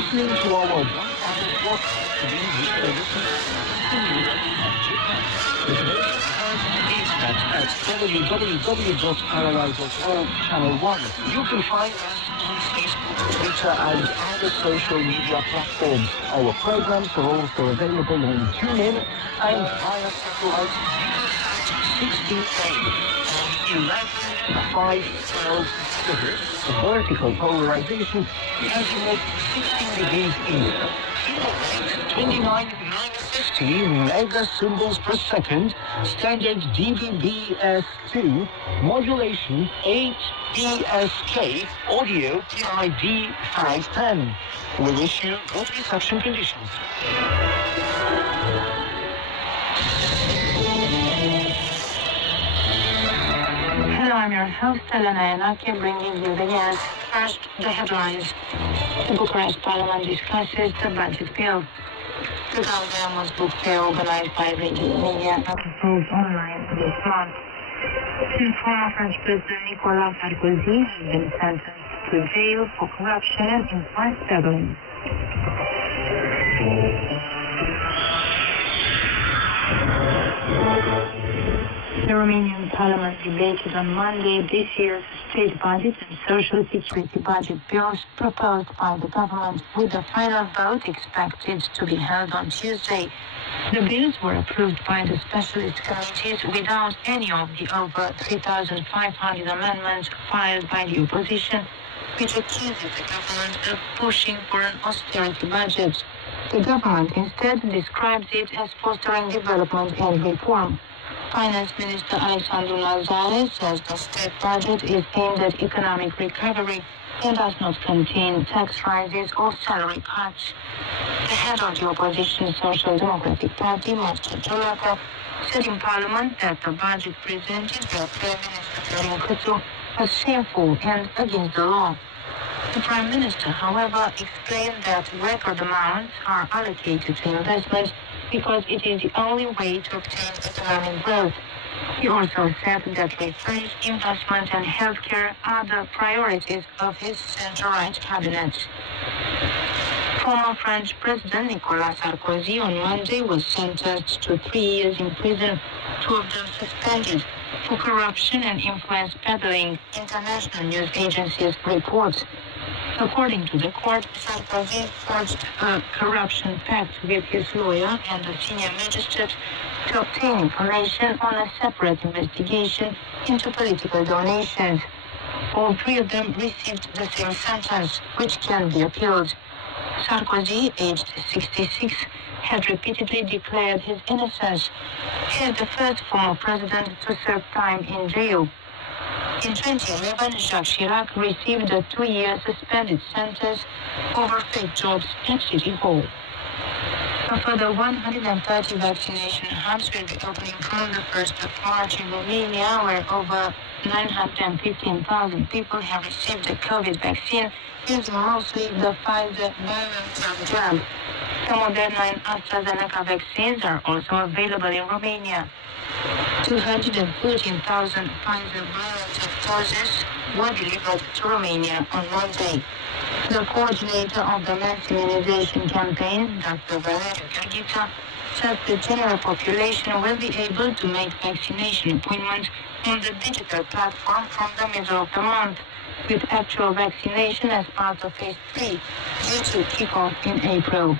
listening to our broadcast in English services at www.parallel.org channel 1. You can find us on Facebook, Twitter and other social media platforms. Our programs are also available on TuneIn and via satellite 16A and 11,512 vertical polarization azimuth 16 degrees east. 29,950 megasymbols per second, standard DVB-S2, modulation 8BSK, audio PID 510. We wish you good reception conditions. Hello, I'm your host, Elena Yanaki, bringing you the news. First, the headlines. The Bucharest Parliament discusses the budget bill. The Gaudeamus Book Fair organized by Radio Romania approved online this month. And former French President Nicolas Sarkozy has been sentenced to jail for corruption and influence peddling. The Romanian Parliament debated on Monday this year's state budget and social security budget bills proposed by the government, with the final vote expected to be held on Tuesday. The bills were approved by the specialist committees without any of the over 3,500 amendments filed by the opposition, which accuses the government of pushing for an austerity budget. The government instead describes it as fostering development and reform. Finance Minister Alexandru Lazare says the state budget is aimed at economic recovery and does not contain tax rises or salary cuts. The head of the opposition Social Democratic Party, Marcel Ciolacu, said in Parliament that the budget presented by Prime Minister Florin Câțu was shameful and against the law. The Prime Minister, however, explained that record amounts are allocated to investments because it is the only way to obtain economic growth. He also said that reforms, investment and healthcare are the priorities of his center-right cabinet. Former French President Nicolas Sarkozy on Monday was sentenced to 3 years in prison, 2 of them suspended, for corruption and influence peddling, international news agencies report. According to the court, Sarkozy forged a corruption pact with his lawyer and a senior magistrate to obtain information on a separate investigation into political donations. All 3 of them received the same sentence, which can be appealed. Sarkozy, aged 66, had repeatedly declared his innocence. He is the first former president to serve time in jail. In 2011, Jacques Chirac received a 2-year suspended sentence over fake jobs at City Hall. A further 130 vaccination hubs will be opening from the 1st of March in Romania, where over 915,000 people have received the COVID vaccine, using mostly the Pfizer-BioNTech jab. The Moderna and AstraZeneca vaccines are also available in Romania. 214,000 Pfizer-BioNTech doses were delivered to Romania on Monday. The coordinator of the mass immunization campaign, Dr. Valeriu Gheorghiță, said the general population will be able to make vaccination appointments on the digital platform from the middle of the month, with actual vaccination as part of phase 3, due to kick-off in April.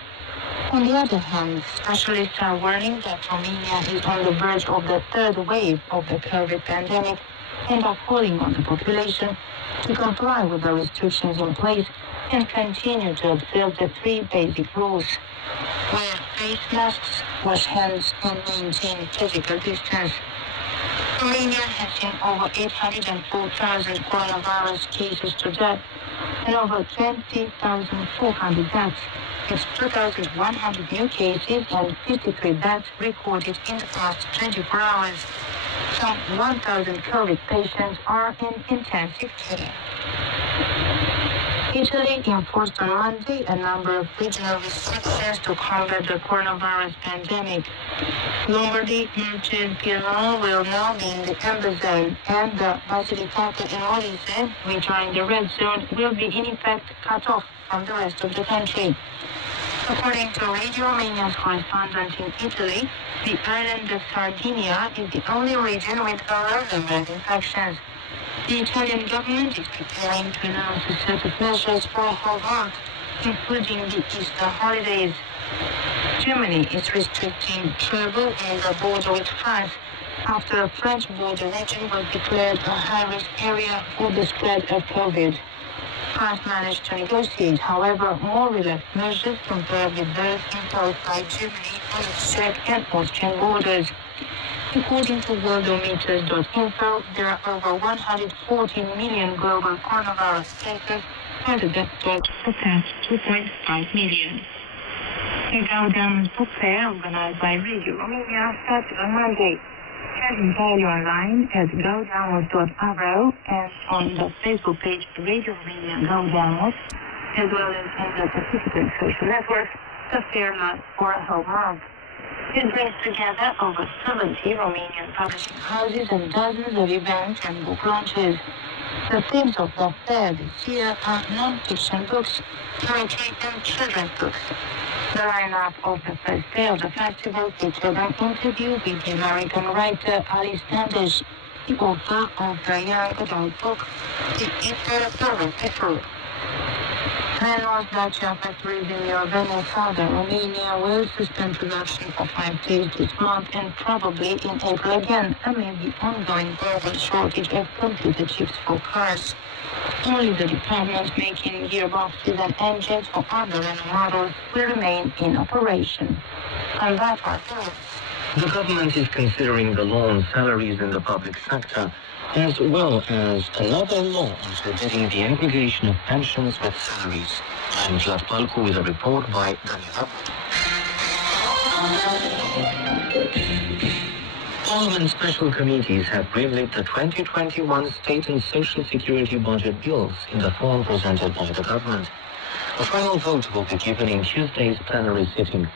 On the other hand, specialists are warning that Romania is on the verge of the 3rd wave of the COVID pandemic and are calling on the population to comply with the restrictions in place and continue to observe the 3 basic rules: wear face masks, wash hands, and maintain physical distance. Romania has seen over 804,000 coronavirus cases to date and over 20,400 deaths. It's 2,100 new cases and 53 deaths recorded in the past 24 hours. Some 1,000 COVID patients are in intensive care. Italy enforced on Monday a number of regional restrictions to combat the coronavirus pandemic. Lombardy, Marche and Piedmont will now be in the amber zone, and the Basilicata and Molise, which are in the red zone, will be in effect cut off from the rest of the country. According to Radio Romania's correspondent in Italy, the island of Sardinia is the only region with a low number of infections. The Italian government is preparing to announce a set of measures for a whole month, including the Easter holidays. Germany is restricting travel on the border with France after a French border region was declared a high-risk area for the spread of COVID. France managed to negotiate, however, more relaxed measures compared with those imposed by Germany on its Czech and Austrian borders. According to worldometers.info, there are over 140 million global coronavirus cases, and the death toll surpassed 2.5 million. The Gaudamus Book Fair, organized by Radio Romania, started on Monday. It is entirely online at gaudamus.ro and on the Facebook page Radio Romania Gaudamus, as well as on the participant social networks. The fair lasts for a whole month. It brings together over 70 Romanian publishing houses and dozens of events and book launches. The themes of the fair this year are non-fiction books, poetry, and children's books. The lineup of the first day of the festival featured an interview with the American writer Alice Standish, the author of the young adult book, The Interference People. Renault's Dacia factories in Iovine, southern Romania, will suspend production for 5 days this month and probably in April again, amid the ongoing global shortage of computer chips for cars. Only the departments making gearboxes and engines for other Renault models will remain in operation. And that was all. The government is considering the law on salaries in the public sector, as well as another law forbidding the aggregation of pensions with salaries. I'm Vlad Palcu with a report by Daniela. Parliament special committees have greenlit the 2021 state and social security budget bills in the form presented by the government. A final vote will be given in Tuesday's plenary sitting.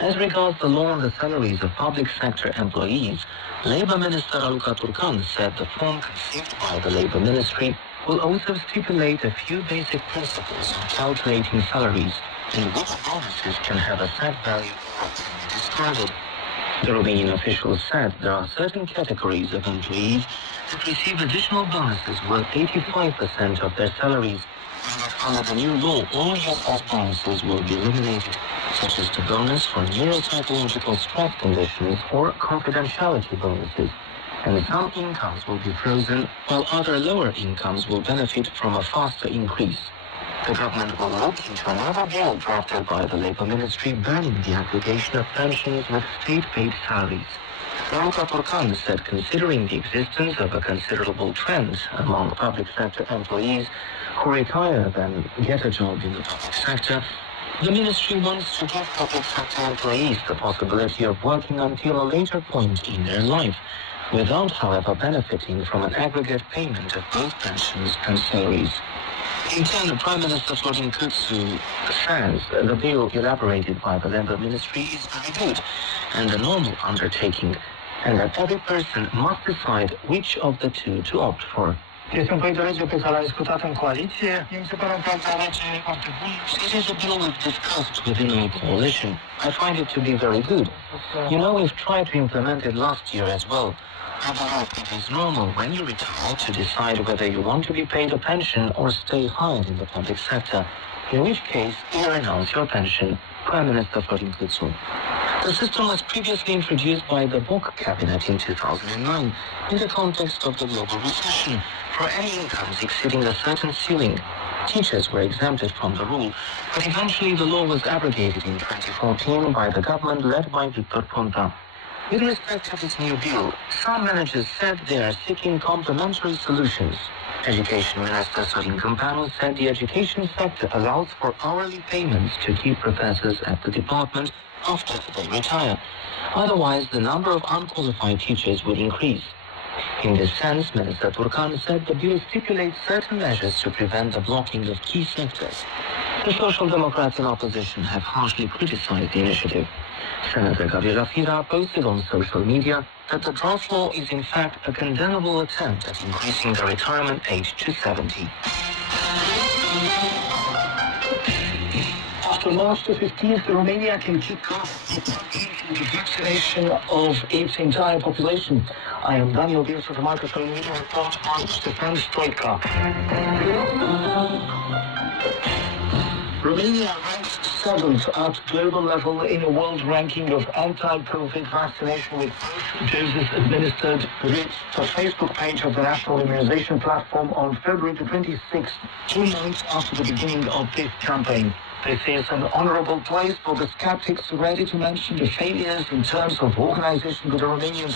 As regards the law on the salaries of public sector employees, Labour Minister Raluca Turcan said the form conceived by the Labour Ministry will also stipulate a few basic principles on calculating salaries and which bonuses can have a set value or can be discarded. The Romanian officials said there are certain categories of employees that receive additional bonuses worth 85% of their salaries, and that under the new law all useless bonuses will be eliminated, such as the bonus for neuropsychological stress conditions or confidentiality bonuses, and some incomes will be frozen while other lower incomes will benefit from a faster increase. The government will look into another bill drafted by the Labour Ministry banning the aggregation of pensions with state-paid salaries. Raluca Turcan said considering the existence of a considerable trend among public sector employees who retire then get a job in the public sector, the ministry wants to give public sector employees the possibility of working until a later point in their life, without, however, benefiting from an aggregate payment of both pensions and salaries. In turn, Prime Minister Florin Câțu says the bill elaborated by the Labour Ministry is very good and a normal undertaking, and that every person must decide which of the two to opt for. Este un proiect de lege pe care l-a discutat în coaliție. Mi se pare un proiect de lege foarte bun. It is a bill we've discussed within our coalition. I find it to be very good. You know, we've tried to implement it last year as well. It is normal when you retire to decide whether you want to be paid a pension or stay hired in the public sector, in which case you renounce your pension. Prime Minister Florin Câțu. The system was previously introduced by the Boc cabinet in 2009 in the context of the global recession for any incomes exceeding a certain ceiling. Teachers were exempted from the rule, but eventually the law was abrogated in 2014 by the government led by Victor Ponta. With respect to this new bill, some managers said they are seeking complementary solutions. Education Minister Sorin Câmpeanu said the education sector allows for hourly payments to keep professors at the department after they retire. Otherwise, the number of unqualified teachers would increase. In this sense, Minister Turcan said the bill stipulates certain measures to prevent the blocking of key sectors. The Social Democrats in opposition have harshly criticized the initiative. Senator Gabriela Fira posted on social media that the draft law is in fact a condemnable attempt at increasing the retirement age to 70. After March the 15th, Romania can kick off the vaccination of its entire population. I am Daniel Bielsa from Microphone Media Report on Stefan Stoica. Romania ranks 7th at global level in a world ranking of anti-COVID vaccination with doses administered, reached the Facebook page of the National Immunization Platform on February the 26th, 2 months after the beginning of this campaign. This is an honorable place for the skeptics ready to mention the failures in terms of organization of the Romanian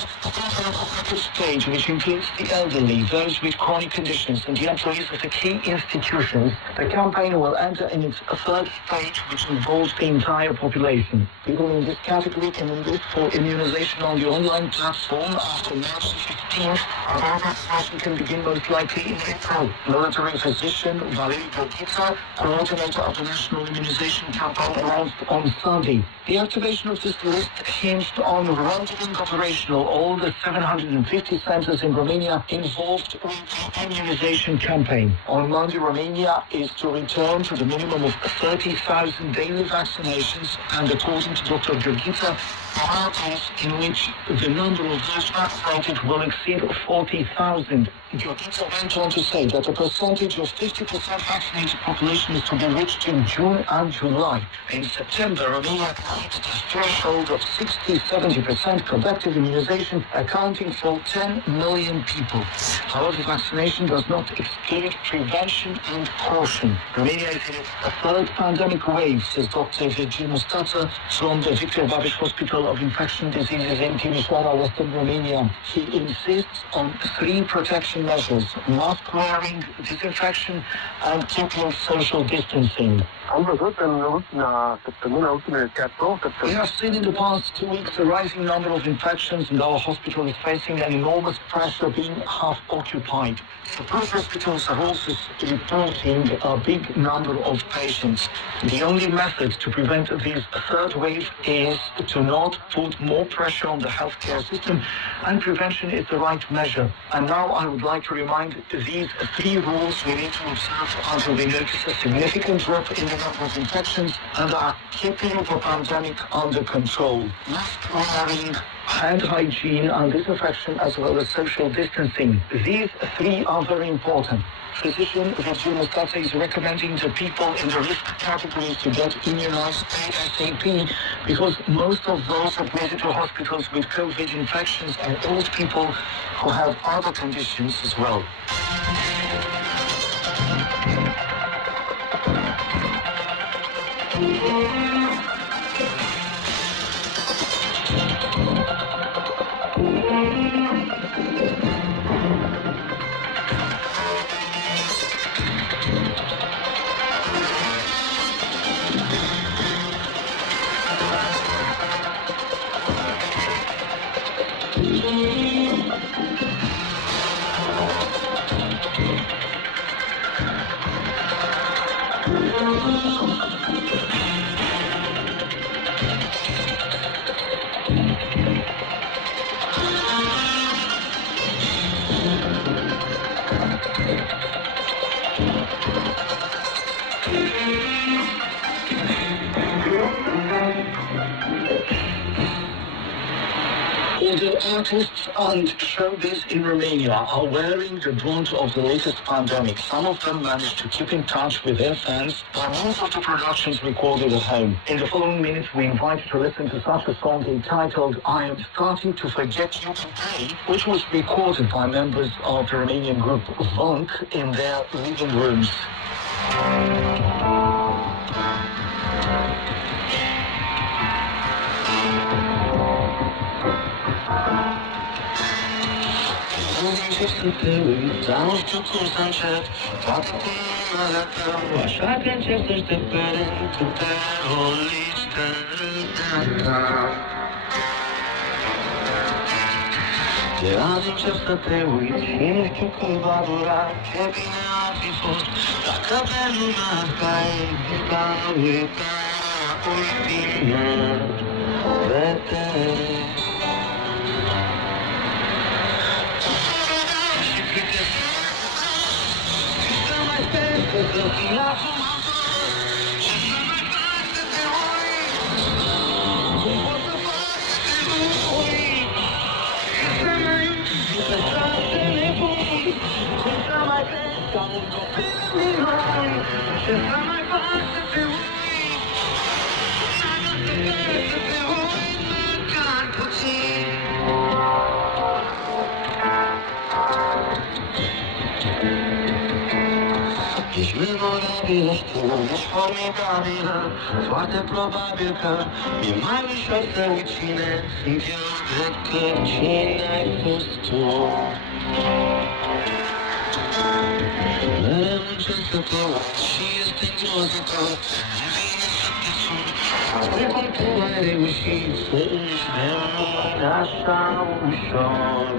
stage, which includes the elderly, those with chronic conditions, and the employees of the key institutions. The campaign will enter in its third stage, which involves the entire population. People in this category can enlist for immunization on the online platform after March 15th, and all vaccination can begin most likely in April. Military physician Valery Gorghița, coordinator of the National Immunization campaign, announced on Sunday. The activation of this list hinged on rendering operational all the 750 centers in Romania involved in the immunization campaign. On Monday, Romania is to return to the minimum of 30,000 daily vaccinations, and according to Dr. Gorghița, parties in which the number of those vaccinated will exceed 40,000. Gorghița went on to say that a percentage of 50% vaccinated population is to be reached in June and July. In September, Romania reached a threshold of 60-70% collective immunization, accounting for 10 million people. However, vaccination does not exclude prevention and caution. Romania is in its third pandemic wave, says Dr. Virgil Mustață from the Victor Babeș Hospital of Infection Diseases in Timișoara, Western Romania. He insists on 3 protection measures: mask wearing, disinfection, and keeping social distancing. We have seen in the past 2 weeks a rising number of infections, and our hospital is facing an enormous pressure being half occupied. Support hospitals are also reporting a big number of patients. The only method to prevent this third wave is to not put more pressure on the healthcare system, and prevention is the right measure. And now I would like to remind these 3 rules we need to observe until we notice a significant drop in the number of infections and are keeping the pandemic under control. Mask wearing, hand hygiene and disinfection, as well as social distancing. These 3 are very important. Physician Virgil Mustață is recommending the people in the risk categories to get immunized ASAP, because most of those admitted to hospitals with COVID infections are old people who have other conditions as well. Although artists and showbiz in Romania are wearing the brunt of the latest pandemic, some of them managed to keep in touch with their fans by means of the productions recorded at home. In the following minutes, we invite you to listen to such a song entitled I Am Starting to Forget You Today, which was recorded by members of the Romanian group Vunk in their living rooms. Așa că încerc să-și te pereți pe o listă. De azi încep să te uiți și nu știu cât va dura, ce bine ar fi fost dacă pe lumea asta exista uitarea ultimă vedere. Și câte să mai sper că să fii acum și să mai faci să te uiți, cum pot să fac să te uiți, și să mai să te nebuni, cum să mai crezi ca un copil din noi, și să mai faci să te uiți, să te uiți măcar puțin. Ești memorabilă, știu, ești formidabilă, foarte probabil că mi-e mai ușor să uit cine sunt eu decât cine ai fost tu. Mereu încerc să te uit și este îngrozitor, nu vine să te sun, spre cum tu ai reușit să își devii așa ușor.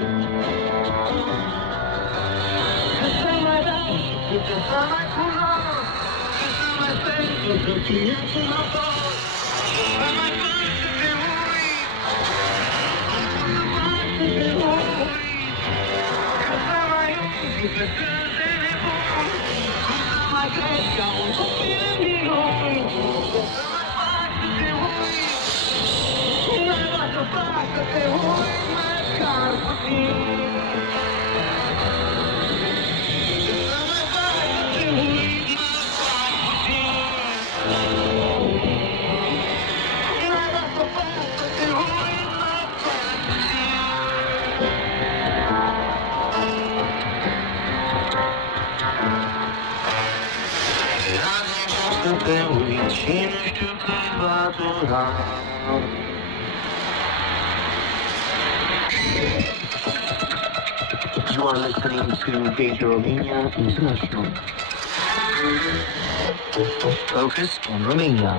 Câte să mai cunosc, cât să mai sper să fie cum a fost, să mai fac să te uiți, cum să fac să te uiți, cât să mai umpli pe străzi de nebun, cum să mai crezi ca un copil din noi, cum să mai fac să te uiți, cum ai vrea să fac să te uiți măcar puțin. Pe uiți și nu știu cât va dura. You are listening to Radio Romania International. Focus on Romania.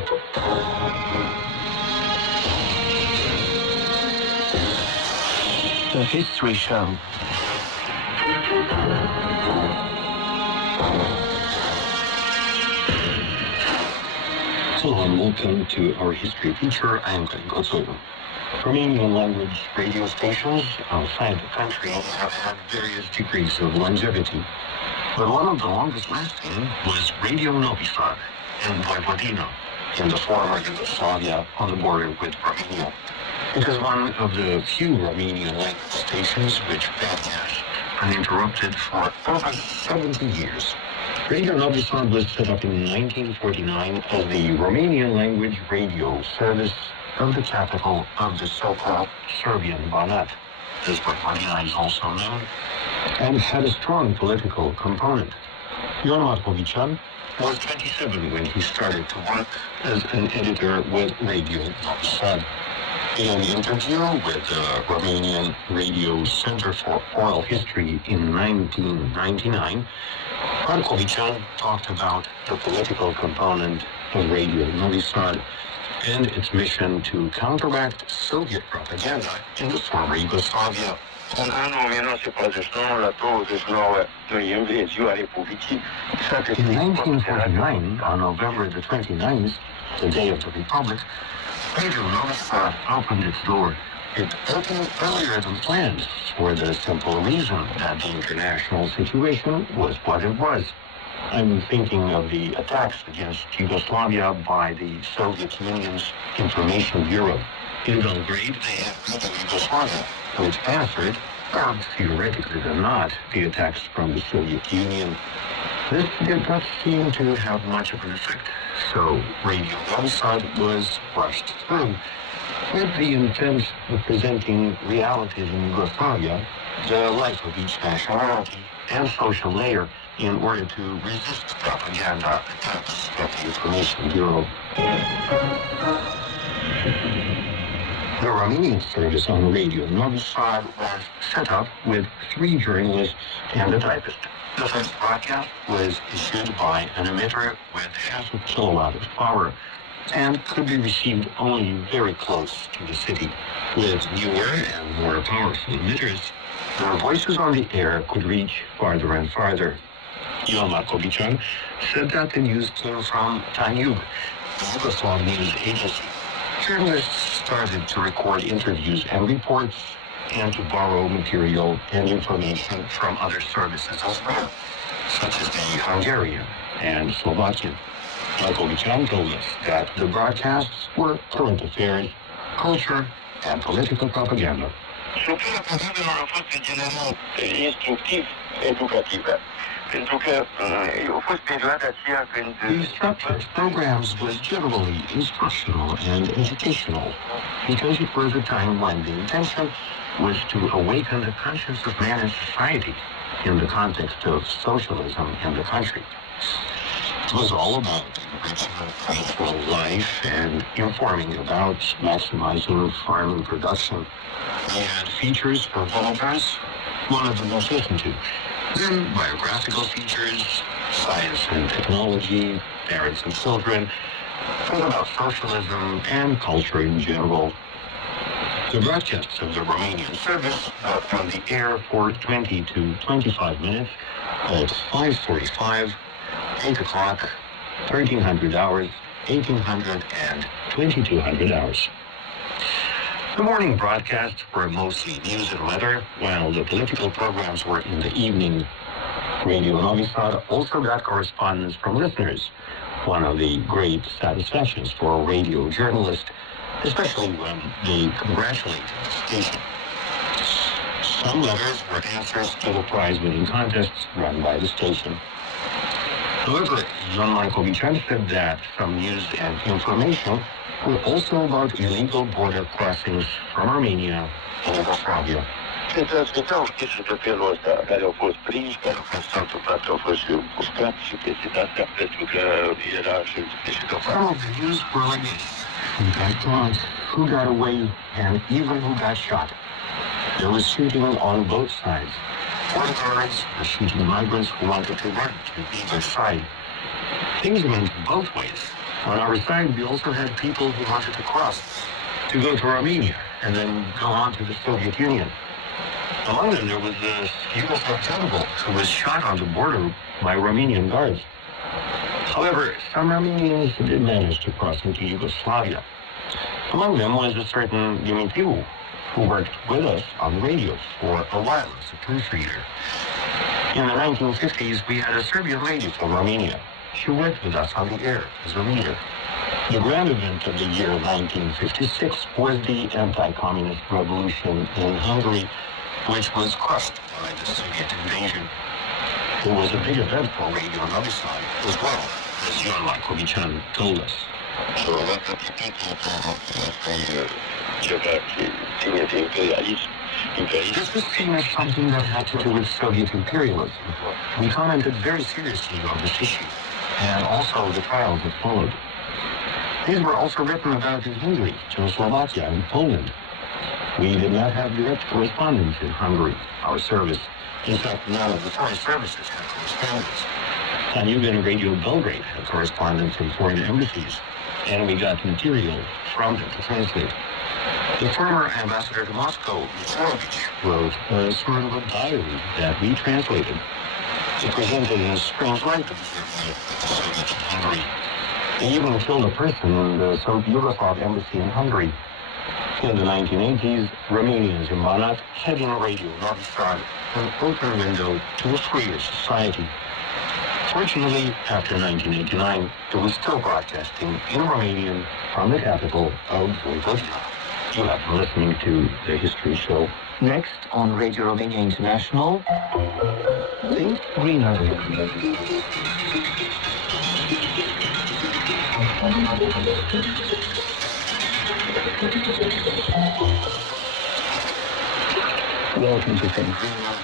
The History Show. Hello and welcome to our history feature. I am Glenn Gotsova. Romanian language radio stations outside the country have had various degrees of longevity, but one of the longest lasting was Radio Novi Sad in Vojvodina, in the former Yugoslavia on the border with Romania. It is one of the few Romanian language stations which broadcast uninterrupted for over 70 years. Radio Novi Sad was set up in 1949 as the Romanian language radio service of the capital of the so-called Serbian Banat, as Vojvodina is also known, and had a strong political component. Ion Markovician was 27 when he started to work as an editor with Radio Novi Sad. In an interview with the Romanian Radio Center for Oral History in 1999, Markovician talked about the political component of Radio Novi Sad and its mission to counteract Soviet propaganda in the former Yugoslavia. În anul 1949, la 29 noiembrie, ziua Republicii, in 1949, on November the 29th, the day of the Republic, Radio Novi Sad opened its door. It opened earlier than planned for the simple reason that the international situation was what it was. I'm thinking of the attacks against Yugoslavia by the Soviet Union's Information Bureau. In Belgrade, they had written Yugoslavia, which answered, or theoretically than not, the attacks from the Soviet Union. This did not seem to have much of an effect, so Radio Novi Sad was rushed through with the intent of presenting realities in Yugoslavia, the life of each nationality and social layer, in order to resist propaganda attacks of the Information Bureau. The Romanian service on Radio Novi Sad was set up with 3 journalists and a typist. The first broadcast was issued by an emitter with half a kilowatt of power. and could be received only very close to the city. With newer and more powerful emitters, their voices on the air could reach farther and farther. Ion Markovichan said that the news came from Tanyug, the Yugoslav news agency. Journalists started to record interviews and reports and to borrow material and information from other services as well, such as the Hungarian and Slovakian. Markovichan told us that the broadcasts were current affairs, culture, and political propaganda. Structura programelor a fost în general instructiv educative. Pentru că a fost perioada aceea când... The structure of programs was generally instructional and educational because it was a time when the intention was to awaken the conscience of man in society in the context of socialism in the country. It was all about enriching cultural life and informing about maximizing farming production. We had features for voters, one of the most listened to. Then biographical features, science and technology, parents and children, and about socialism and culture in general. The broadcasts of the Romanian service are on the air for 20 to 25 minutes at 5:45, 8 o'clock, 1300 hours, 1800 and 2200 hours. The morning broadcasts were mostly news and weather, while the political programs were in the evening. Radio Novi Sad also got correspondence from listeners, one of the great satisfactions for a radio journalist, especially when they congratulated the station. Some letters were answers to the prize-winning contests run by the station. However, Ion Markovichan said that some news and information were also about illegal border crossings from Armenia and Yugoslavia. Se transmiteau chestii de felul ăsta, care au fost prinși, care au fost întâmplat, au fost și pușcați și chestii de-astea, pentru că era și că... Some of the news were like this: who got caught, who got away, and even who got shot. There was shooting on both sides. Border guards were shooting migrants who wanted to run to either side. Things went both ways. On our side, we also had people who wanted to cross, to go to Armenia, and then go on to the Soviet Union. Among them, there was a Yugoslav general who was shot on the border by Romanian guards. However, some Armenians did manage to cross into Yugoslavia. Among them was a certain Dimitriu, who worked with us on the radio for a while as a proofreader. In the 1950s, we had a Serbian lady from Romania. She worked with us on the air as a reader. The grand event of the year 1956 was the anti-communist revolution in Hungary, which was crushed by the Soviet invasion. It was a big event for Radio Novi Sad as well, as Ion Markovichan told us. This was seen as something that had to do with Soviet imperialism. We commented very seriously on this issue, and also the trials that followed. These were also written about in Hungary, Czechoslovakia, and Poland. We did not have direct correspondence in Hungary, our service. In fact, none of the foreign services had correspondence. Tanyugan Radio Belgrade had correspondence in foreign embassies, and we got material from them to translate. The former ambassador to Moscow, Mikhailovich, wrote a sort of a diary that we translated. It presented a strange light of the Soviets in Hungary. They even killed a person in the Soviet Yugoslav embassy in Hungary. In the 1980s, Romanians in Banat had in Radio Novi Sad an open window to a freer society. Fortunately, after 1989, it was still broadcasting in Romanian from the capital of Vojvodina. You have been listening to The History Show. Next on Radio Romania International, Think Greener. Welcome to Think Greener.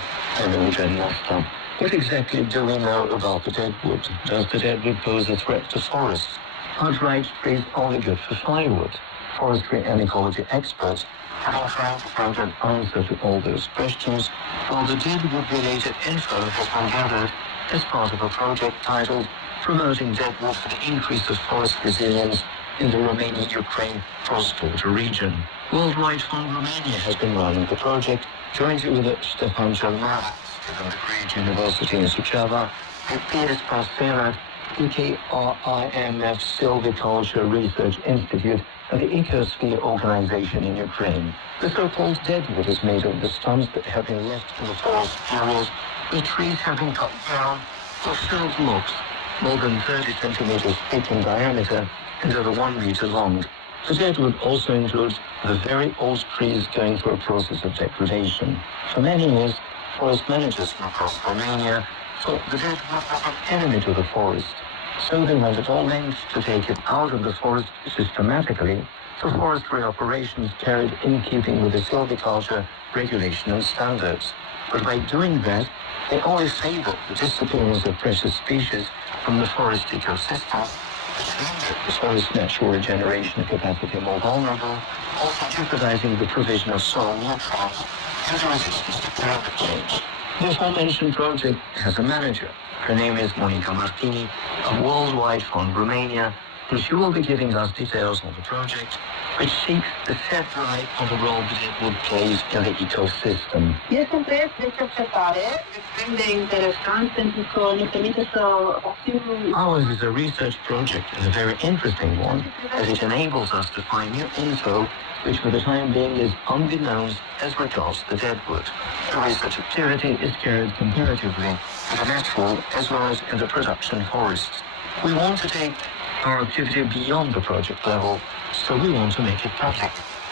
What exactly do we know about the deadwood? Does the deadwood pose a threat to forests? Outright is only good for firewood. Forestry and ecology experts have been trying to find an answer to all those questions, while the deadwood-related info has been gathered as part of a project titled Promoting Deadwood for the Increase of Forest Resilience in the Romania-Ukraine cross-border region. Worldwide Fund Romania has been running the project jointly with the Ștefan cel Mare and the Great University in Suceava, with AIRSPY IMF Silviculture Research Institute and the Ecosphere organization in Ukraine. The so-called deadwood is made of the stumps that have been left in the forest areas where trees have been cut down or felled logs more than 30 centimeters thick in diameter and over 1 meter long. The deadwood also includes the very old trees going through a process of degradation. For many years, forest managers across Romania thought the deadwood was an enemy to the forest, so they went at all lengths to take it out of the forest systematically for forestry operations carried in keeping with the silviculture regulation and standards. But by doing that, they only favored the disappearance of precious species from the forest ecosystem, which rendered the forest's natural regeneration capacity more vulnerable, also jeopardizing the provision of soil nutrients and the resistance to climate change. The aforementioned project has a manager. Her name is Monica Martini of Worldwide Fund Romania, and she will be giving us details on the project, which seeks to shed light on the role the deadwood plays in the ecosystem. Este un proiect de cercetare extrem de interesant pentru că ne permite să obținem... Ours is a research project and a very interesting one, as it enables us to find new info which for the time being is unbeknownst as regards the deadwood. The research activity is carried comparatively in the natural as well as in the production forests. We want to take our activity beyond the project level, so we want to make it public.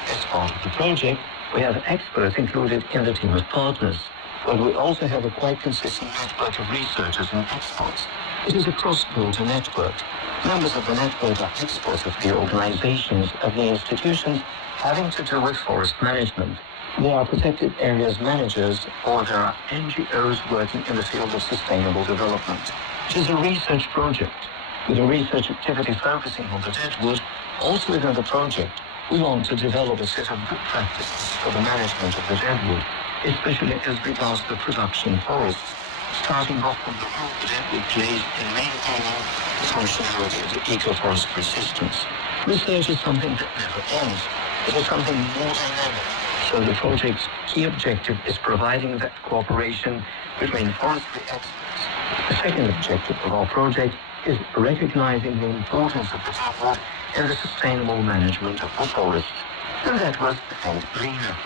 As part of the project, we have experts included in the team of partners, but we also have a quite consistent network of researchers and experts. It is a cross-border network. Members of the network are experts of the organizations of the institutions having to do with forest management. They are protected areas managers, or there are NGOs working in the field of sustainable development. It is a research project, with a research activity focusing on the deadwood. Also within the project, we want to develop a set of good practices for the management of the deadwood, especially as regards the production forests, starting off from the role the deadwood plays in maintaining the functionality of the eco-forestry systems. Research is something that never ends. It is something more dynamic. So the project's key objective is providing that cooperation between forestry experts. The second objective of our project is recognizing the importance of the deadwood in the sustainable management of the forests. And that was the greener.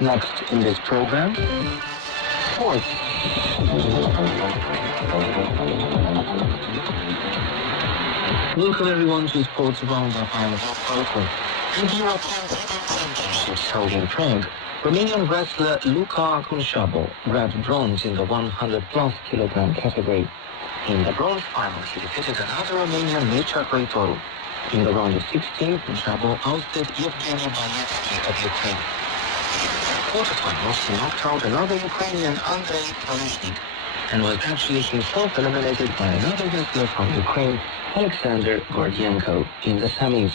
Next in this program, sports. Welcome everyone to Sports Roundup. I'm Volker. In the European Championships held in Prague, Romanian wrestler Luca Kunshabo grabbed bronze in the 100-plus kilogram category. In the bronze final, he defeated another Romanian, Mircea Croitoru. In the round of 16, Kunshabo ousted Evgeny Bayevsky of Ukraine. Quarterfinals, he knocked out another Ukrainian, Andrei Polishnik, and was actually himself eliminated by another wrestler from Ukraine, Alexander Gordienko, in the semis.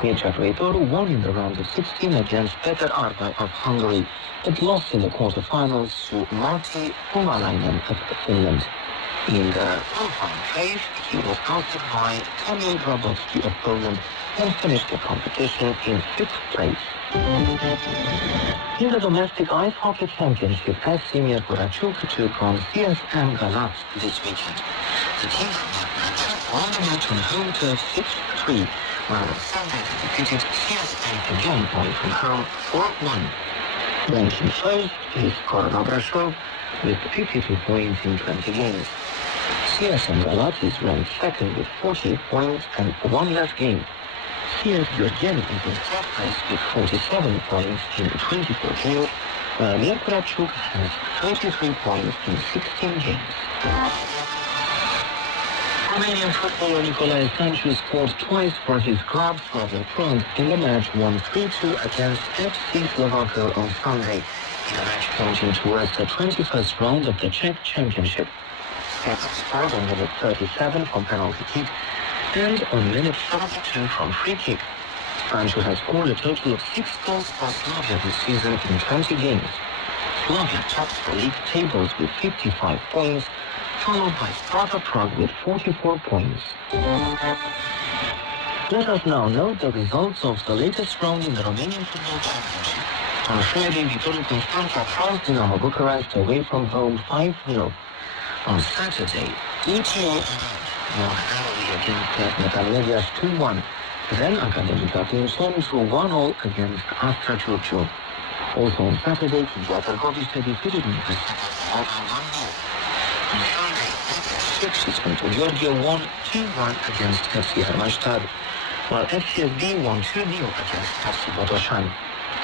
Mircea Croitoru won in the round of 16 against Peter Arvai of Hungary, but lost in the quarterfinals to Martti Pumalainen of Finland. In the qualifying phase, he was ousted by Kamil Grabowski of Poland and finished the competition in 5th place. In the domestic ice hockey championship, SC Miercurea-Ciuc took on CSM Galați this weekend. The team from Miercurea-Ciuc won the match on home turf 6-3, while on Sunday they defeated CSM again away from home 4-1. Ranking first is Corona Brasov with 52 points in 20 games. CSM Galați is ranked second with 48 points and one less game. CS Georgian is in third place with 47 points in 24 games, while Miercurea-Ciuc has 33 points in 16 games. Romanian footballer Nicolae Sanciu scored twice for his club Slavia Prague in the match won 3-2 against FC Slovakia on Sunday, in a match counting towards the 21st round of the Czech Championship. Sanciu scored on minute 37 from penalty kick and on minute 72 from free kick. Sanciu has scored a total of 6 goals for Slavia this season in 20 games. Slavia tops the league tables with 55 points, followed by Sparta Prague with 44 points. Let us now note the results of the latest round in the Romanian Football Championship. On Friday, Viitorul Constanța trounced Dinamo Bucharest away from home 5-0. On Saturday, ETA won narrowly against Metalmedia 2-1. Then Academica Timișoara drew 1-1 against Astra Giurgiu. Also on Saturday, Chigea Târgoviște defeated Universitatea 1-0. On Friday, Sfântul Gheorghe won 2-1 against FC Hermannstadt, while FCSB won 2-0 against FC Botoșani.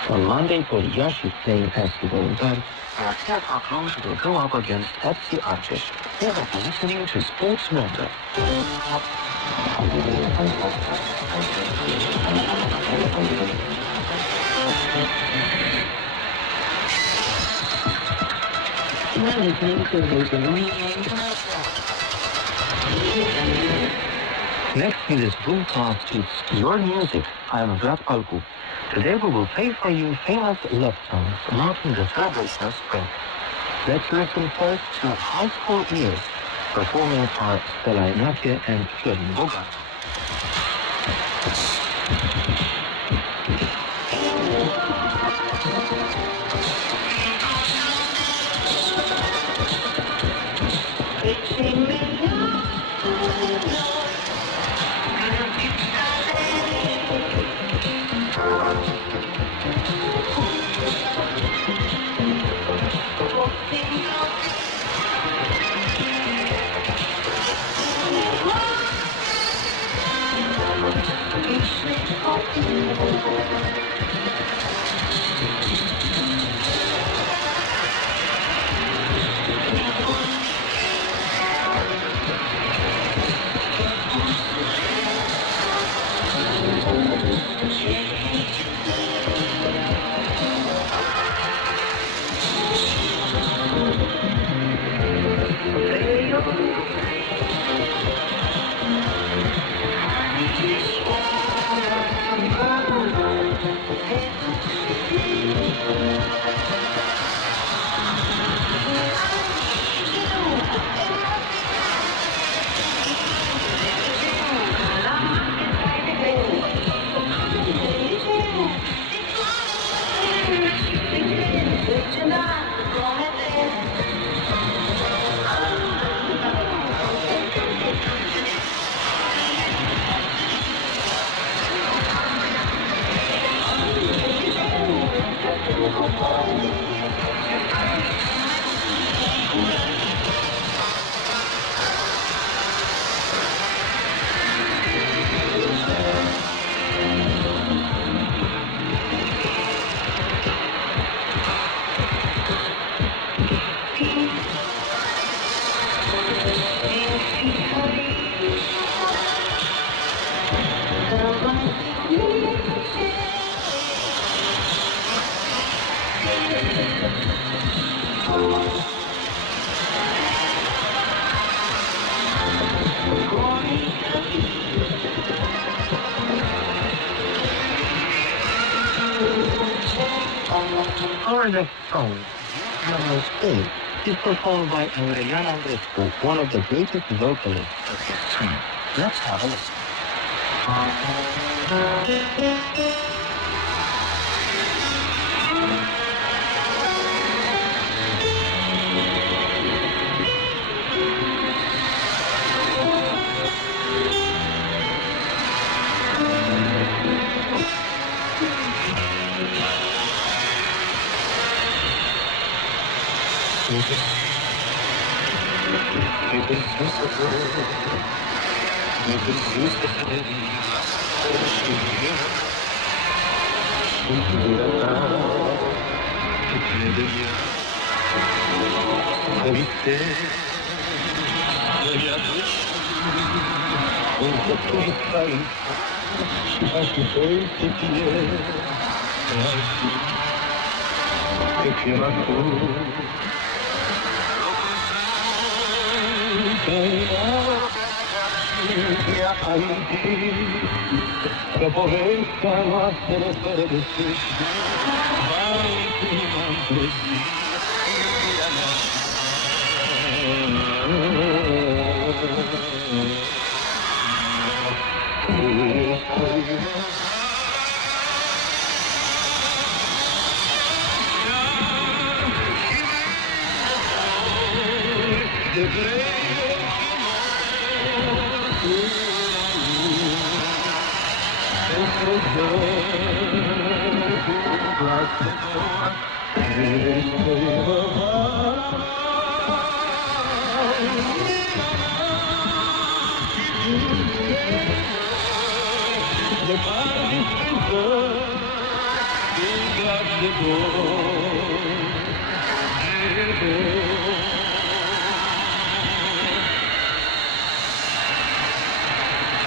On Monday, Poliaș is playing FC Voluntari, while CSKA Cluj will go up against FC Argeș. You have been listening to Sports Roundup. Next in this broadcast is Your Music. I'm Vlad Palcu. Today we will play for you famous love songs marking the celebration of spring. Let's listen first to High School Years, performing by Stella Inache and Florin Bogart. Our next song, Number 8, is performed by Aurelian Andrescu, one of the greatest vocalists of his time. Let's have a listen. Că povestea noastră fără de sfârșit va ultima împlătit iubirea mea. De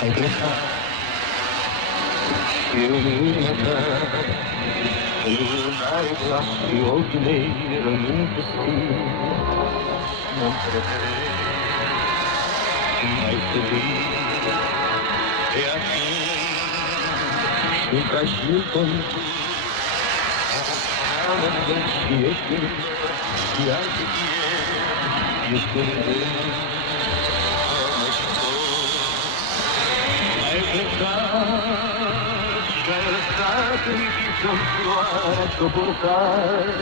ai plecat și lumina ta, n-ai glas și ochii mei rămân puțin. Mă întrebești, mai să vii, e atunci, sunt ca și pământ, amândoi și ești, și alții ești undeva. Ai plecat și-ai lăsat în picior floarea ce-o purtai,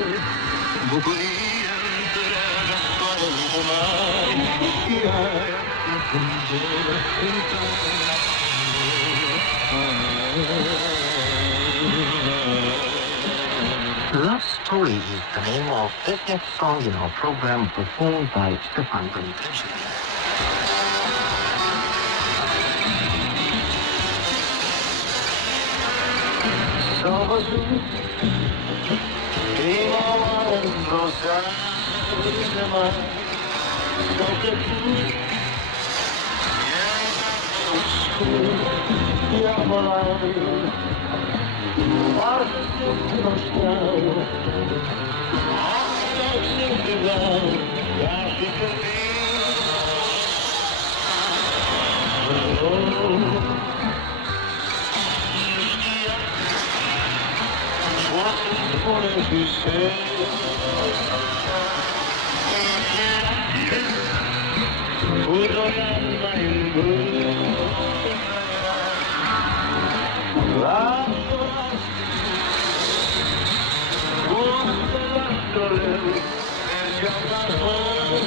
bucurie întreagă soarele lumai, și ai ascuns undeva în Love Story is the name of this next song in our program performed by Stefan Brinkic. S-au văzut prima oară într-o seară de mare, s-au plăcut, ea volan, parcă se cunoșteau, astfel se priveau, ca și copii. Spune și se cu doi ani mai în vârstă, la sorat, cu la solet, mergeam la fără,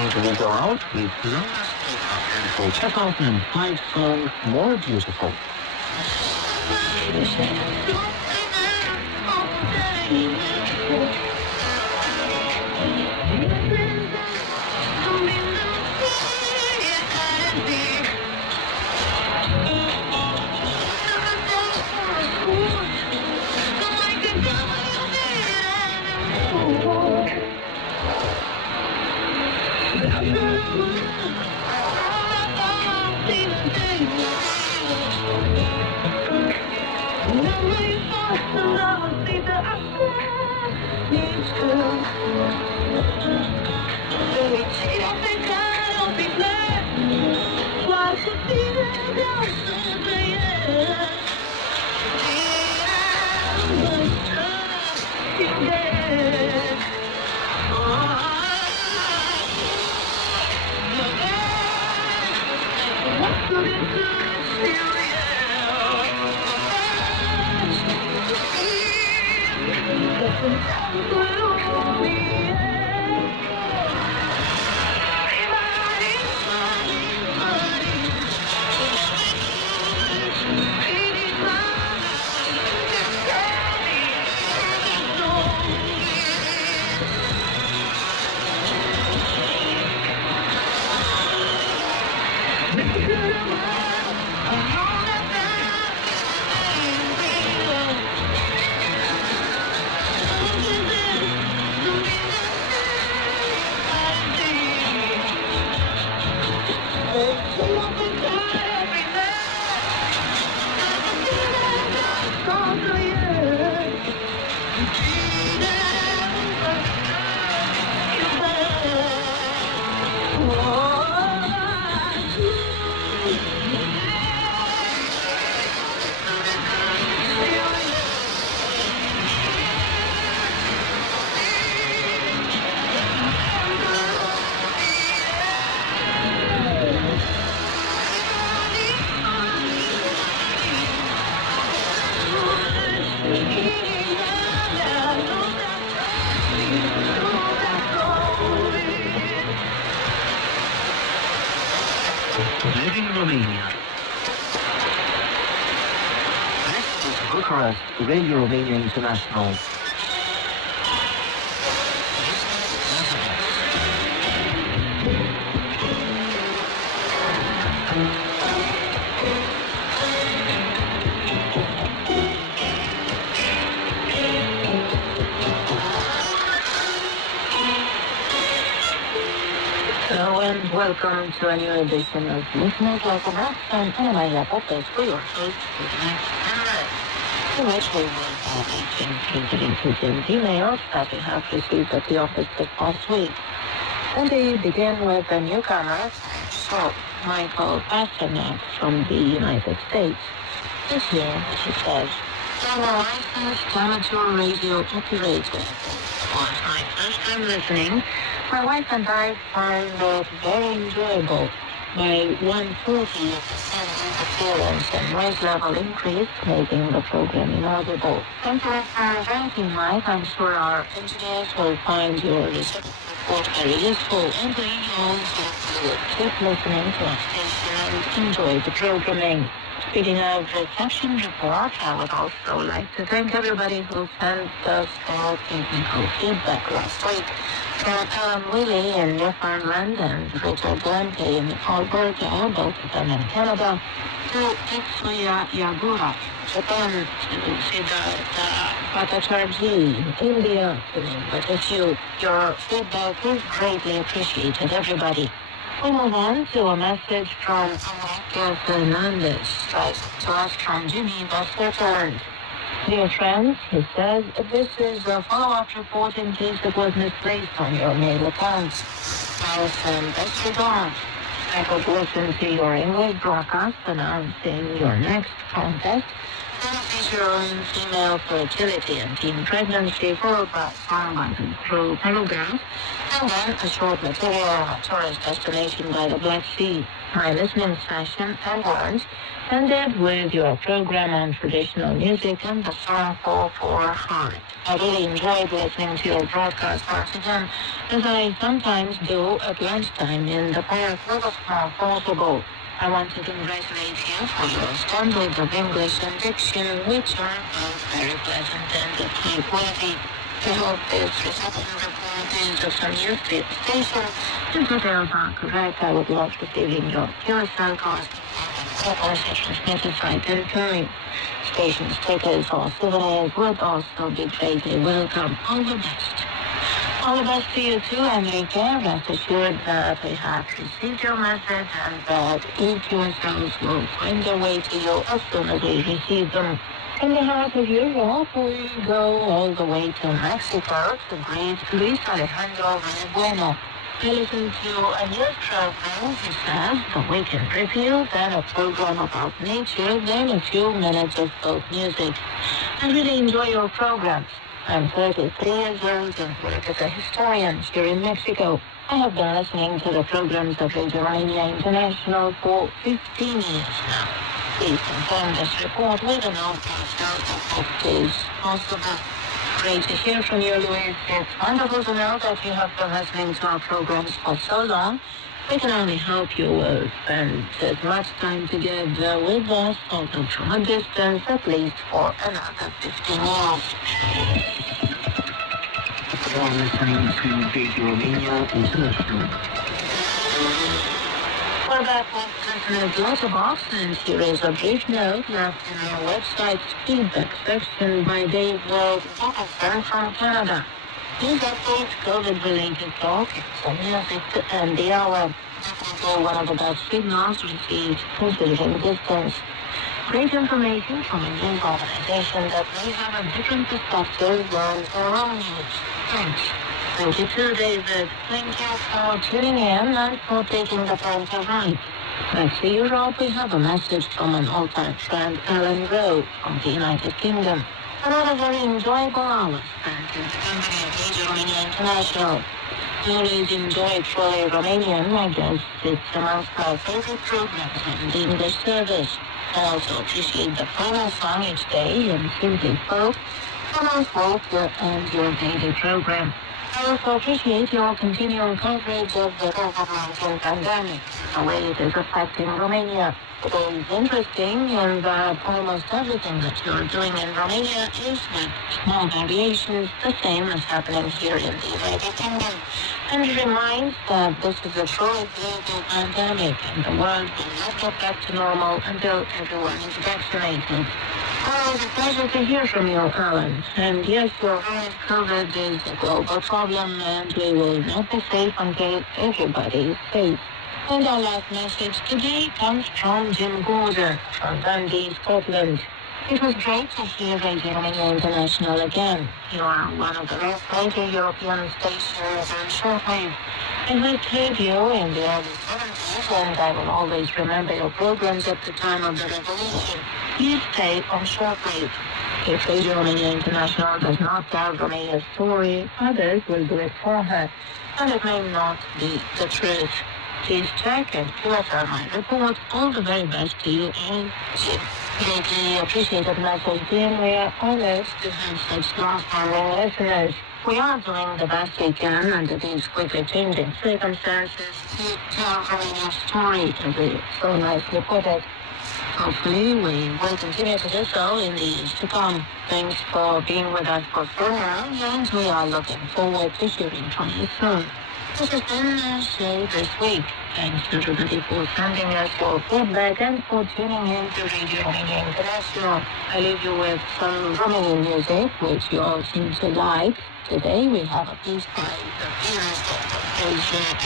And we go out with the 2005 song More Beautiful. Living Romania. This is Bucharest, Radio Romania International. Hello and welcome to a new edition of Listeners Like a Max and Panama Podcast for your host, in which we will be visiting emails that we have received at the office this past week. And they begin with a newcomer, Michael Pasternak from the United States. This year, he says, I'm a licensed amateur radio operator. For my first time listening, my wife and I find it very enjoyable. My 140% interference and noise level increase, making the program inaudible. Thank you for drinking, Mike. I'm sure our engineers will find your report very useful, and we will keep listening to our station and enjoy the programming. Speaking of reception report, I would also like to thank everybody who sent us their technical feedback last week. Alan Willie in Newfoundland and Richard Blanke in Alberta, both of them in Canada, to Itsuya Yagura, Japan, to Siddhartha Bhattacharjee in India, to name but a few. Your feedback is greatly appreciated, everybody. We move on to a message from Enrique Fernandez, to us from Geneva, Switzerland. Dear friends, he says, this is a follow-up report in case it was misplaced on your mail account. I send best regards. I could listen to your English broadcast announcing your next contest, and feature on female fertility and teen pregnancy, followed by through paragraph, and then a short material on a tourist destination by the Black Sea. My listening session and ended with your program on traditional music and the song Fall for Heart. I really enjoyed listening to your broadcast once again, as I sometimes do at lunchtime in the park with a small portable. I want to congratulate you for your standards of English and diction, which are both very pleasant and of high quality. I hope this reception report is of some use to the station. If details are correct, I would love receiving your QSL cost or session specified in time. Station stickers or souvenirs would also be greatly welcome. All the best. All the best to you too, Enrique. Rest assured that we have received your message and that EQSLs will find their way to you as soon as we receive them. From the heart of Europe, we go all the way to Mexico to greet Luis Alejandro Bueno. I listened to a news program, he says, the weekend review, then a program about nature, then a few minutes of folk music. I really enjoy your programs. I'm 33 years old and work as a historian here in Mexico. I have been listening to the programs of Radio Romania International for 15 years now. Please confirm this report with an outcast if it is possible. Great to hear from you, Luis. It's wonderful to know that you have been listening to our programs for so long. We can only hope you will spend as much time together with us, although from a distance, at least for another 15 years. You're listening to Radio Romania International. We're back with listeners' letterbox, and here is a brief note left in our website's feedback section by Dave Dickinson from Canada. Please update COVID-related talk, some music to end the hour. Definitely one of the best signals received considering distance. Great information from a news organization that may have a different perspective than our own news. Thanks. Thank you too, David. Thank you for tuning in and for taking the time to write. Back to Europe, we have a message from an old-time friend, Alan Rowe, from the United Kingdom. Another very enjoyable hour spent in the company of Radio Romania International. I always enjoy Trolley Romanian. I guess it's amongst my favorite programs on the English service. I also appreciate the final song each day in Simply Folk, Someone's Hope, and your daily program. I also appreciate your continuing coverage of the COVID-19 pandemic, the way it is affecting Romania. It is interesting in that almost everything that you're doing in Romania is with small variations, the same as happening here in the United Kingdom. And it reminds that this is a truly global pandemic and the world will not get back to normal until everyone is vaccinated. Always a pleasure to hear from you, Alan. And yes, you're right, COVID is a global problem and we will not be safe until everybody is safe. And our last message today comes from Jim Gordon from Dundee, Scotland. It was great to hear Radio Romania International again. You are one of the best major European stations on shortwave. I first heard you in the early 70s, and I will always remember your programs at the time of the revolution. Please stay on shortwave. If Radio Romania International does not tell Romania's story, others will do it for her, and it may not be the truth. Please check and QSL my report. All the very best to you all, Jim. Greatly appreciated message, Jim. We are honored to have such long-standing listeners. We are doing the best we can under these quickly changing circumstances to tell Romania's story, as we so nicely put it. Hopefully, we will continue to do so in the years to come. Thanks for being with us for so long, and we are looking forward to hearing from you soon. This has been our show this week. Thanks to everybody for sending us your feedback and for tuning in to Radio Romania International. I leave you with some Romanian music, which you all seem to like. Today we have a piece by the pianist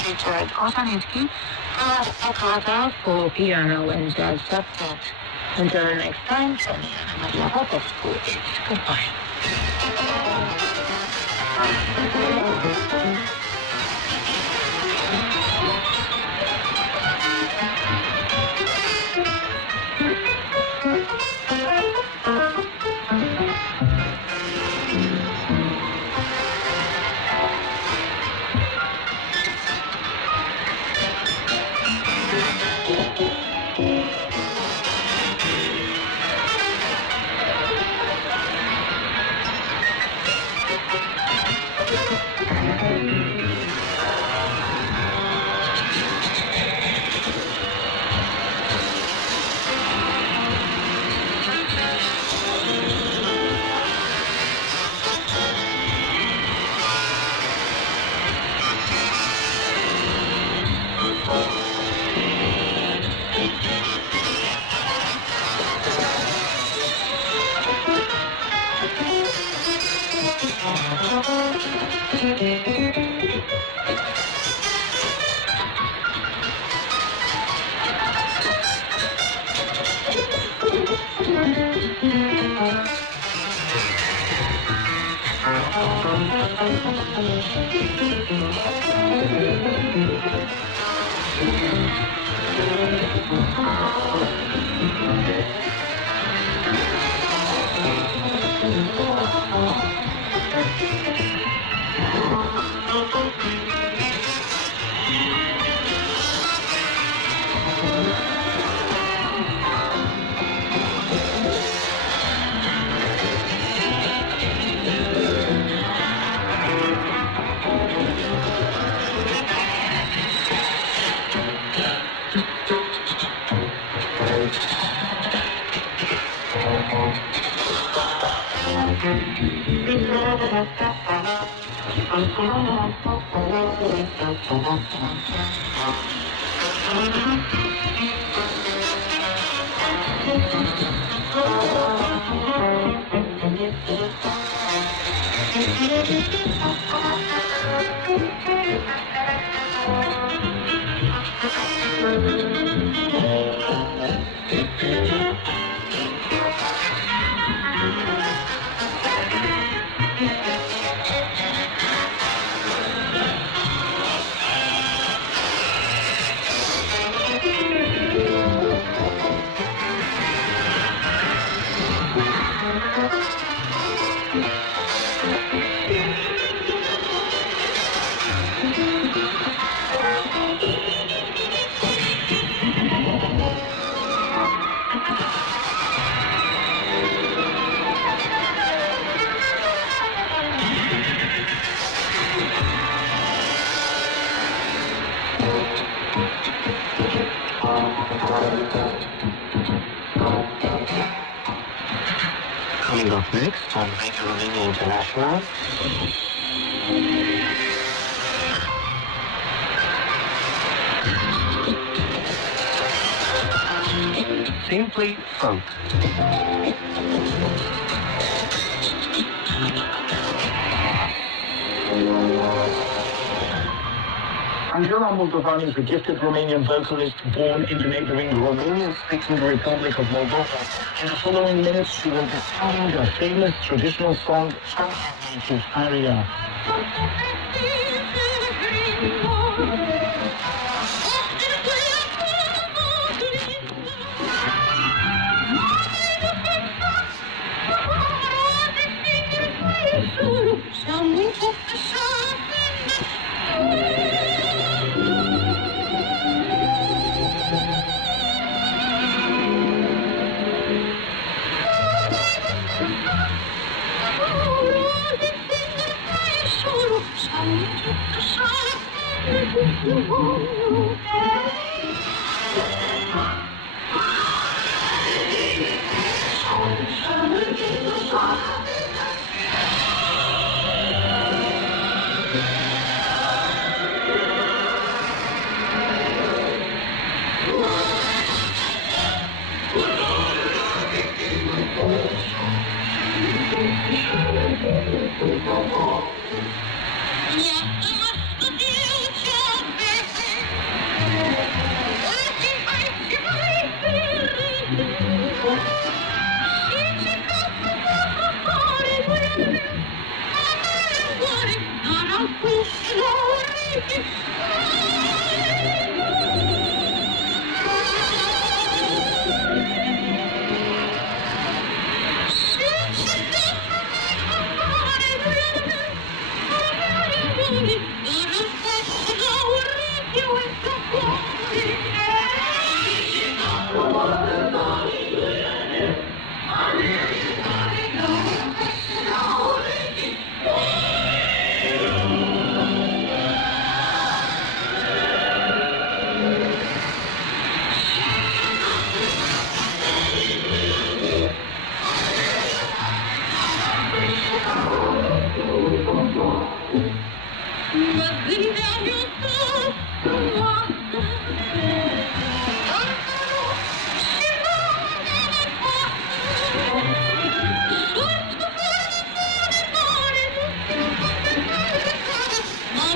Richard Kosanitsky, and a cantata for piano and jazz septet. Until next time, from me, Anna Maria Popescu, it's goodbye. Coming up next on Radio Romania International. Simply Folk. Angela Moldovan is a gifted Romanian vocalist born in the neighboring Romanian-speaking Republic of Moldova. In the following minutes, she will be singing a famous traditional song from her native area.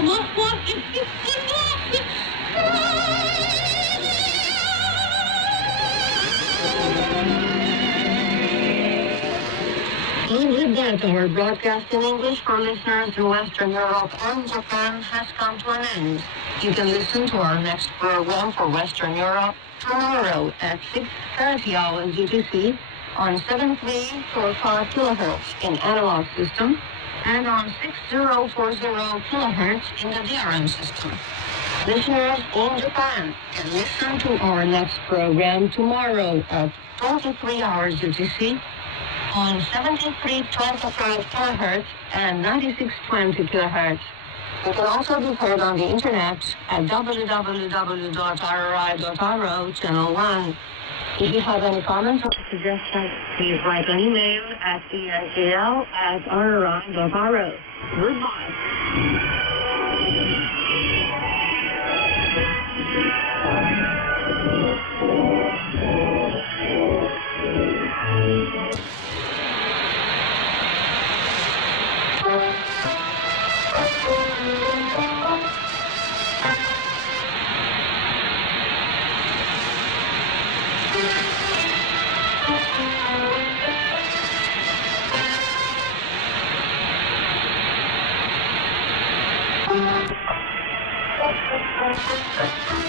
And with that, our broadcast in English for listeners in Western Europe and Japan has come to an end. You can listen to our next program for Western Europe tomorrow at 6:30 hours UTC on 7345 kilohertz in analog system and on 6040 kilohertz in the DRM system. Listeners in Japan can listen to our next program tomorrow at 23 hours UTC on 7325 kilohertz and 9620 kilohertz. It can also be heard on the internet at www.rri.ro channel 1. If you have any comments or suggestions, please write an email at engl@rri.ro. Goodbye. Thank you.